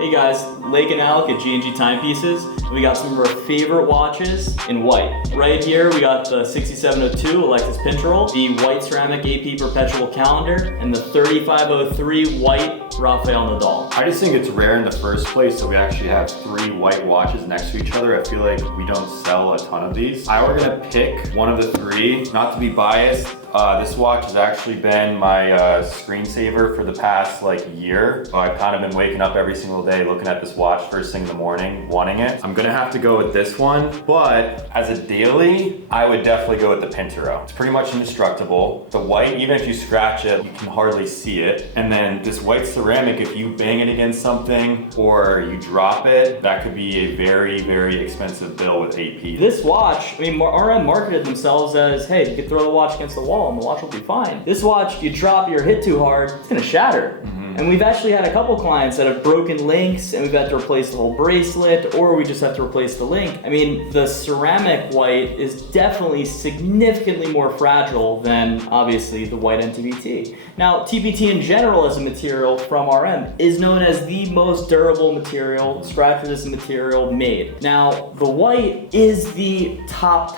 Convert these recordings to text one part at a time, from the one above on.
Hey guys, Lake and Alec at G&G Timepieces. We got some of our favorite watches in white. Right here we got the 6702 Alexis Pinterol, the white ceramic AP perpetual calendar, and the 3503 white Rafael Nadal. I just think it's rare in the first place that we actually have 3 white watches next to each other. I feel like we don't sell a ton of these. I were gonna pick one of the 3, not to be biased. This watch has actually been my screensaver for the past year. So I've kind of been waking up every single day looking at this watch first thing in the morning, wanting it. I'm gonna have to go with this one, but as a daily, I would definitely go with the Pinterol. It's pretty much indestructible. The white, even if you scratch it, you can hardly see it. And then this white ceramic, if you bang it against something or you drop it, that could be a very, very expensive bill with AP. This watch, I mean, RM marketed themselves as, hey, you could throw the watch against the wall and the watch will be fine. This watch, you drop your hit too hard, it's gonna shatter. And we've actually had a couple clients that have broken links and we've had to replace the whole bracelet, or we just have to replace the link. I mean, the ceramic white is definitely significantly more fragile than obviously the white NTPT. Now, TPT in general as a material from RM is known as the most durable material, scratch resistant material made. Now, the white is the top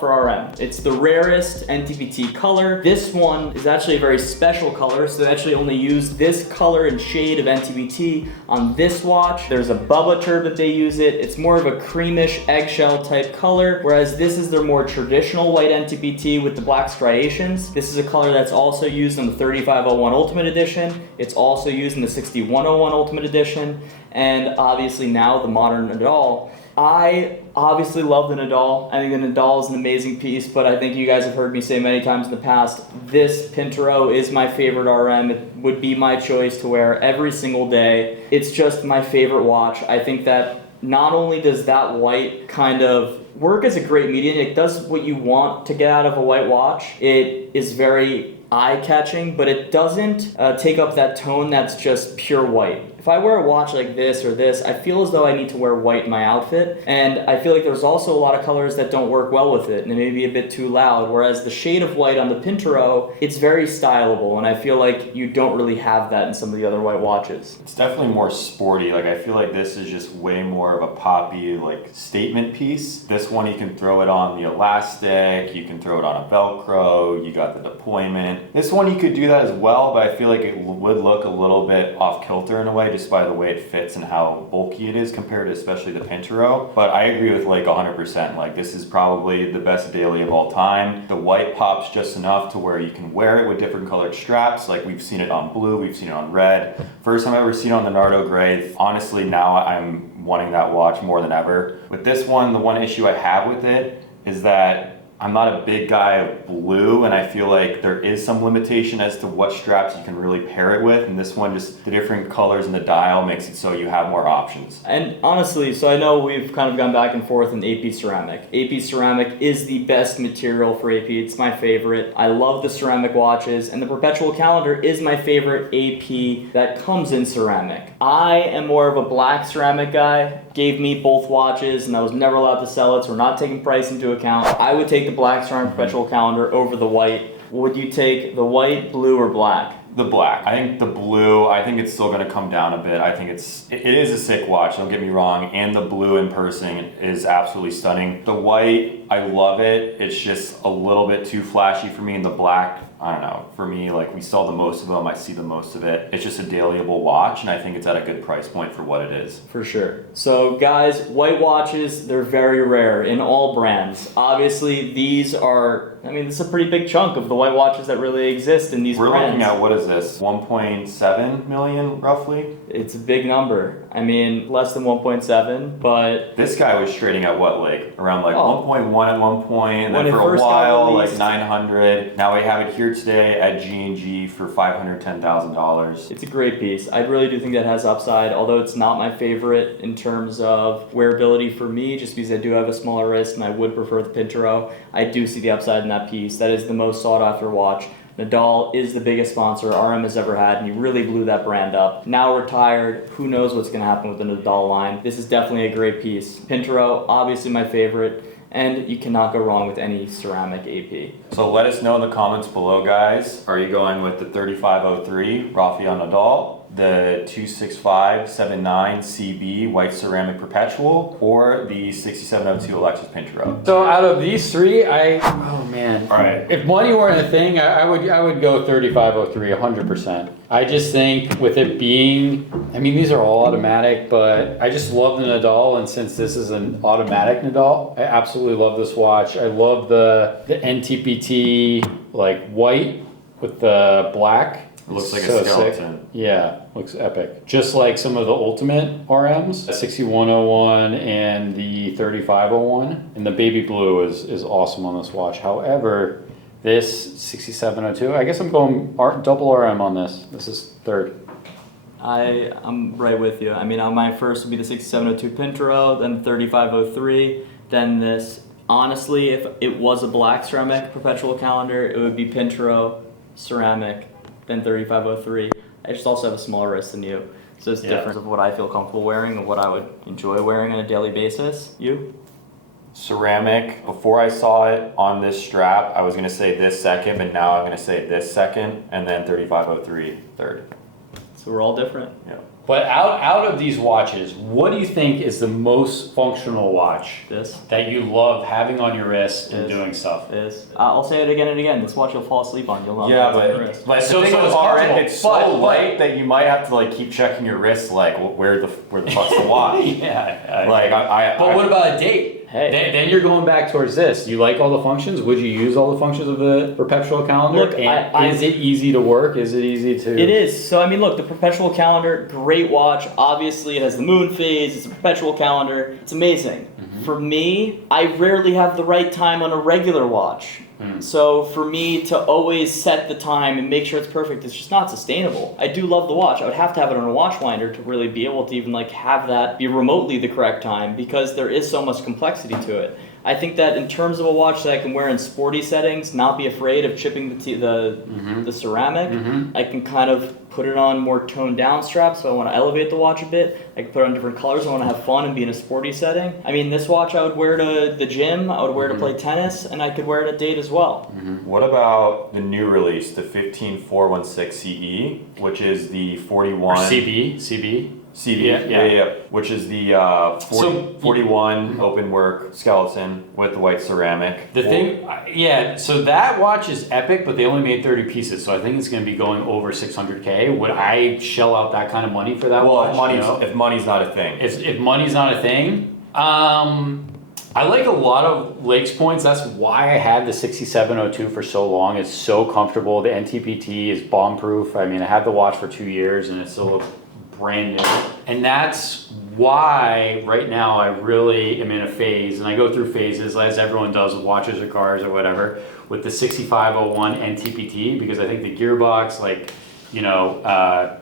for RM. It's the rarest NTPT color. This one is actually a very special color, so they actually only use this color and shade of NTPT on this watch. There's a Bubba turb that they use it. It's more of a creamish eggshell type color, whereas this is their more traditional white NTPT with the black striations. This is a color that's also used in the 3501 Ultimate Edition. It's also used in the 6101 Ultimate Edition, and obviously now the modern Nadal. I obviously love the Nadal. I think the Nadal is an amazing piece, but I think you guys have heard me say many times in the past, this Pinterol is my favorite RM. It would be my choice to wear every single day. It's just my favorite watch. I think that not only does that white kind of work as a great medium, it does what you want to get out of a white watch. It is very eye-catching, but it doesn't take up that tone that's just pure white. If I wear a watch like this or this, I feel as though I need to wear white in my outfit, and I feel like there's also a lot of colors that don't work well with it, and it may be a bit too loud, whereas the shade of white on the Pinterol, it's very stylable, and I feel like you don't really have that in some of the other white watches. It's definitely more sporty. I feel like this is just way more of a poppy, statement piece. This one, you can throw it on the elastic, you can throw it on a Velcro, you got the deployment. This one, you could do that as well, but I feel like it would look a little bit off kilter in a way, just by the way it fits and how bulky it is compared to especially the Pinterol. But I agree with 100%. This is probably the best daily of all time. The white pops just enough to where you can wear it with different colored straps. We've seen it on blue, we've seen it on red. First time I ever seen it on the Nardo Gray. Honestly, now I'm wanting that watch more than ever. With this one, the one issue I have with it is that I'm not a big guy of blue, and I feel like there is some limitation as to what straps you can really pair it with, and this one, just the different colors in the dial makes it so you have more options. And honestly, so I know we've kind of gone back and forth in AP ceramic. AP ceramic is the best material for AP. It's my favorite. I love the ceramic watches, and the perpetual calendar is my favorite AP that comes in ceramic. I am more of a black ceramic guy. Gave me both watches, and I was never allowed to sell it, so we're not taking price into account. I would take the black ceramic perpetual calendar over the white. Would you take the white, blue, or black? The black. I think the blue, I think it's still going to come down a bit. I think it is a sick watch, don't get me wrong, and the blue in person is absolutely stunning. The white, I love it. It's just a little bit too flashy for me, and the black, I don't know, for me, we sell the most of them, I see the most of it. It's just a dailyable watch, and I think it's at a good price point for what it is. For sure. So guys, white watches, they're very rare in all brands. Obviously, these are, this is a pretty big chunk of the white watches that really exist in these brands. We're looking at, what is this, 1.7 million roughly? It's a big number. Less than 1.7, but... This guy was trading at what, around 1.1 at one point, and then for a while, 900. Now we have it here today at G&G for $510,000. It's a great piece. I really do think that has upside, although it's not my favorite in terms of wearability for me, just because I do have a smaller wrist and I would prefer the Pinterol. I do see the upside in that piece. That is the most sought after watch. Nadal is the biggest sponsor RM has ever had, and he really blew that brand up. Now retired, who knows what's going to happen with the Nadal line. This is definitely a great piece. Pinterol, obviously my favorite, and you cannot go wrong with any ceramic AP. So let us know in the comments below, guys. Are you going with the 3503 Rafael Nadal, the 26579 CB white ceramic perpetual or the 6702 Alexis Pinturo? So out of these three, oh man. All right. If money weren't a thing, I would go 3503, 100%. I just think with it being, I mean, these are all automatic, but I just love the Nadal, and since this is an automatic Nadal, I absolutely love this watch. I love the NTPT like white with the black. It looks like So a skeleton. sick. Yeah, looks epic. Just like some of the Ultimate RMs, the 6101 and the 3501. And the baby blue is awesome on this watch. However, this 6702, I guess I'm going double RM on this. This is third. I'm right with you. I mean, my first would be the 6702 Pinturo, then the 3503, then this. Honestly, if it was a black ceramic perpetual calendar, it would be Pinturo, ceramic, then 3503. I just also have a smaller wrist than you, so it's different of what I feel comfortable wearing and what I would enjoy wearing on a daily basis. You? Ceramic, before I saw it on this strap, I was gonna say this second, but now I'm gonna say this second, and then 3503 third. So we're all different. Yeah. But out of these watches, what do you think is the most functional watch This that you love having on your wrist and Is. doing stuff? is. I'll say it again and again. This watch you'll fall asleep on. You'll love Yeah, it. but the So thing it's with comfortable, it's so but- light that you might have to like keep checking your wrist, like where the fuck's the watch? Yeah. Like But what about a date? Hey. Then you're going back towards this. You like all the functions? Would you use all the functions of the perpetual calendar? Look, and is it easy to work? Is it easy to? It is. So I mean, look, the perpetual calendar, great watch. Obviously, it has the moon phase. It's a perpetual calendar. It's amazing. For me, I rarely have the right time on a regular watch. So for me to always set the time and make sure it's perfect, it's just not sustainable. I do love the watch. I would have to have it on a watch winder to really be able to even like have that be remotely the correct time, because there is so much complexity to it. I think that in terms of a watch that I can wear in sporty settings, not be afraid of chipping the ceramic, I can kind of put it on more toned down straps, so I want to elevate the watch a bit. I can put it on different colors, I want to have fun and be in a sporty setting. I mean, this watch I would wear to the gym, I would wear to play tennis, and I could wear it at date as well. What about the new release, the 15416 CE, which is the 41 CB. CB, yeah, which is the 41 open work skeleton with the white ceramic. The thing, so that watch is epic, but they only made 30 pieces, so I think it's going to be going over 600K. Would I shell out that kind of money for that watch? If money's not a thing. If money's not a thing, I like a lot of Lake's points. That's why I had the 6702 for so long. It's so comfortable. The NTPT is bomb proof. I mean, I had the watch for 2 years and it still looks brand new. And that's why right now I really am in a phase, and I go through phases as everyone does with watches or cars or whatever, with the 6501 NTPT, because I think the gearbox, like, you know,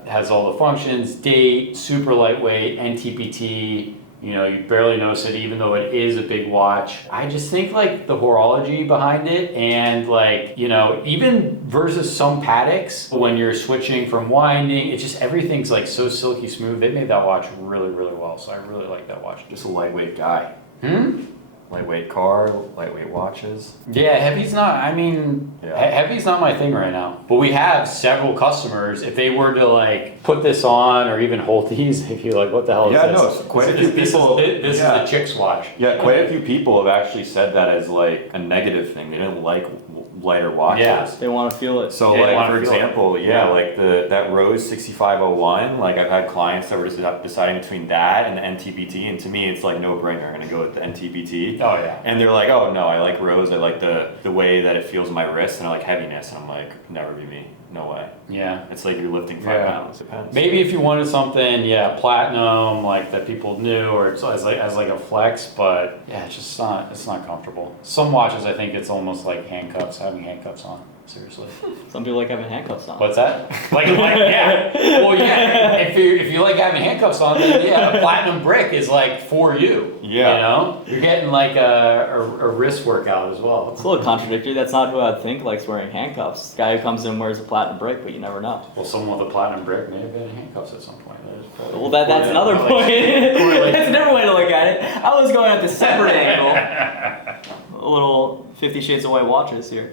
has all the functions, date, super lightweight, NTPT, you know, you barely notice it even though it is a big watch. I just think like the horology behind it, and like, you know, even versus some Pateks, when you're switching from winding, it just, everything's like so silky smooth. They made that watch really, really well, so I really like that watch. Just a lightweight guy. Lightweight car, lightweight watches. Yeah, heavy's not, I mean, heavy's not my thing right now. But we have several customers, if they were to like put this on or even hold these, they'd be like, what the hell is Yeah, this? no, quite a few people. This is a chick's watch. Yeah, quite a few people have actually said that as like a negative thing. They didn't like lighter watches. Yeah. They want to feel it. So Yeah, like for example, like that Rose 6501, like I've had clients that were just deciding between that and the NTPT, and to me it's like no brainer. I'm gonna go with the NTPT. Oh yeah. And they're like, oh no, I like Rose. I like the way that it feels in my wrist, and I like heaviness. And I'm like, never be me. No way. Yeah. It's like you're lifting 5 pounds. Depends. Maybe if you wanted something, platinum, like that people knew, or it's as like a flex, but yeah, it's not comfortable. Some watches, I think it's almost like handcuffs, having handcuffs on. Seriously. Some people like having handcuffs on. What's that? Like yeah. Well, yeah. If you like having handcuffs on, then a platinum brick is like for you. Yeah. You know, you're getting like a wrist workout as well. It's a little contradictory. That's not who I'd think likes wearing handcuffs. Guy who comes in wears a platinum brick, but you never know. Well, someone with a platinum brick may have been in handcuffs at some point. Well, that's another point. That's a different way to look at it. I was going at the separate angle. A little 50 Shades of White watches here.